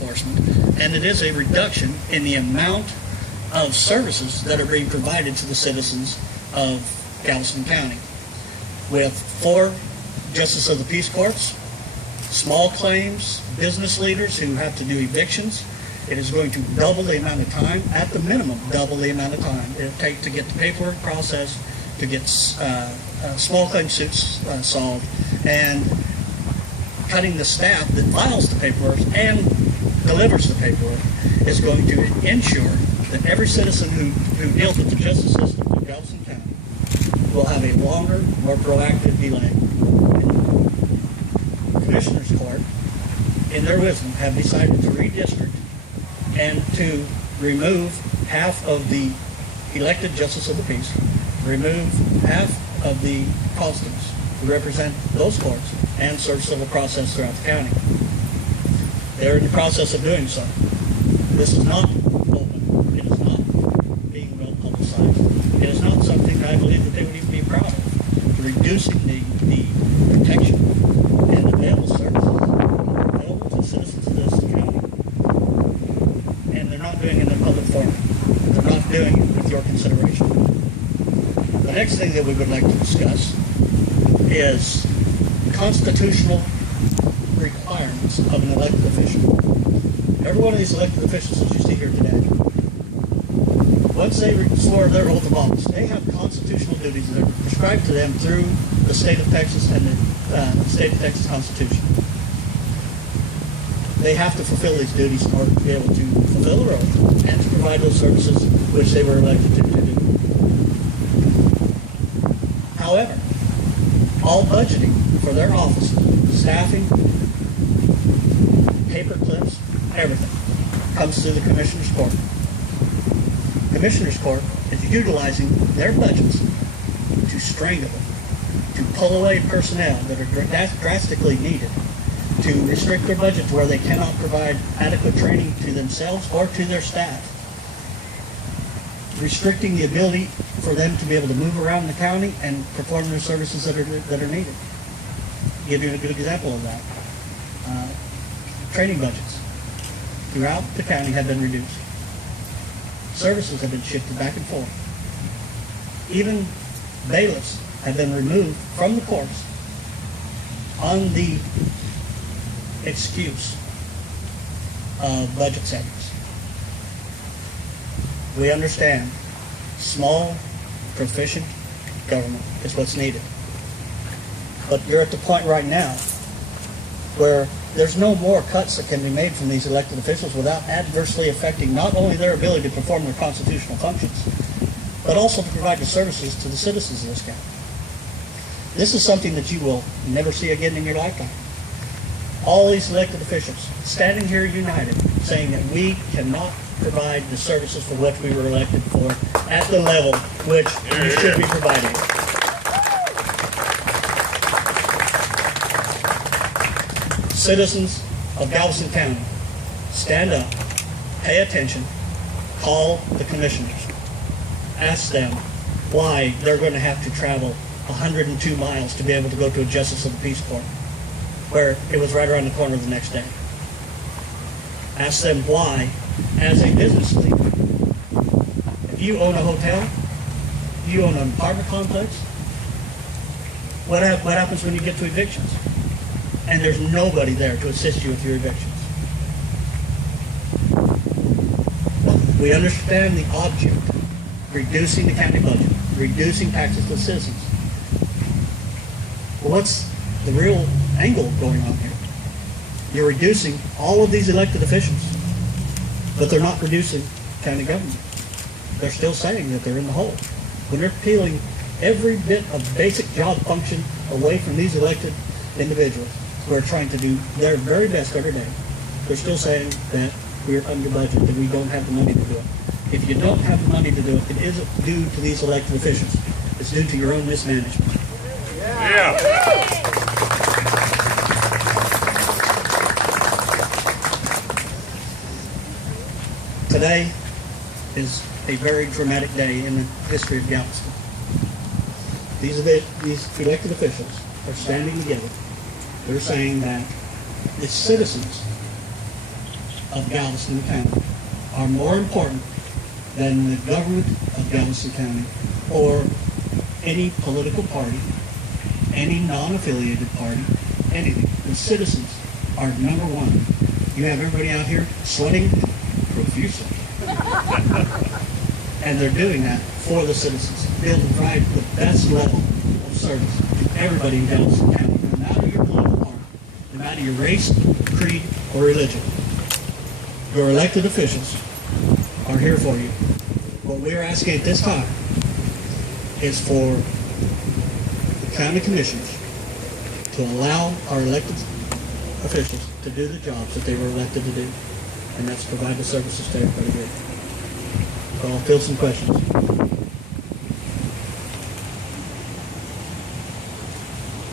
enforcement, and it is a reduction in the amount of services that are being provided to the citizens of Galveston County. With 4 Justice of the Peace Courts, small claims, business leaders who have to do evictions, it is going to double the amount of time, at the minimum, double the amount of time it'll take to get the paperwork processed, to get small claim suits solved, and cutting the staff that files the paperwork and delivers the paperwork is going to ensure that every citizen who deals with the justice system in Galveston County will have a longer, more proactive delay. Commissioners Court, in their wisdom, have decided to redistrict and to remove half of the elected justice of the peace, remove half of the constables who represent those courts and serve civil process throughout the county. They're in the process of doing so. This is not open. It is not being well publicized. It is not something I believe that they would even be proud of. Reducing the protection and available services available to citizens of this county. And they're not doing it in a public forum. They're not doing it with your consideration. The next thing that we would like to discuss is constitutional requirements of an elected official. Every one of these elected officials that you see here today, once they swore their oath of office, they have constitutional duties that are prescribed to them through the state of Texas and the state of Texas Constitution. They have to fulfill these duties in order to be able to fulfill their oath and to provide those services which they were elected to do. However, all budgeting for their offices, staffing, paper clips, everything comes through the Commissioner's Court. Commissioner's Court is utilizing their budgets to strangle them, to pull away personnel that are drastically needed, to restrict their budget to where they cannot provide adequate training to themselves or to their staff, restricting the ability for them to be able to move around the county and perform their services that are needed. I'll give you a good example of that. Training budgets throughout the county have been reduced. Services have been shifted back and forth. Even bailiffs have been removed from the courts on the excuse of budget savings. We understand small, proficient government is what's needed. But you're at the point right now where there's no more cuts that can be made from these elected officials without adversely affecting not only their ability to perform their constitutional functions, but also to provide the services to the citizens of this county. This is something that you will never see again in your lifetime. All these elected officials standing here united, saying that we cannot provide the services for which we were elected for at the level which we should be providing. Citizens of Galveston County, stand up, pay attention, call the commissioners, ask them why they're going to have to travel 102 miles to be able to go to a Justice of the Peace Court, where it was right around the corner the next day. Ask them why, as a business leader, if you own a hotel, you own an apartment complex, what happens when you get to evictions? And there's nobody there to assist you with your evictions. We understand the object, reducing the county budget, reducing taxes to citizens. Well, what's the real angle going on here? You're reducing all of these elected officials, but they're not reducing county government. They're still saying that they're in the hole. When they're peeling every bit of basic job function away from these elected individuals who are trying to do their very best every day, they're still saying that we're under budget, that we don't have the money to do it. If you don't have the money to do it, it isn't due to these elected officials. It's due to your own mismanagement. Yeah. Today is a very dramatic day in the history of Galveston. These elected officials are standing together. They're saying that the citizens of Galveston County are more important than the government of Galveston County or any political party, any non-affiliated party, anything. The citizens are number one. You have everybody out here sweating profusely. And they're doing that for the citizens. They'll provide the best level of service to everybody in Galveston County, no matter your political party, no matter your race, creed, or religion. Your elected officials are here for you. What we're asking at this time is for the county commissioners to allow our elected officials to do the jobs that they were elected to do, and that's provide the services to everybody here. So I'll field some questions.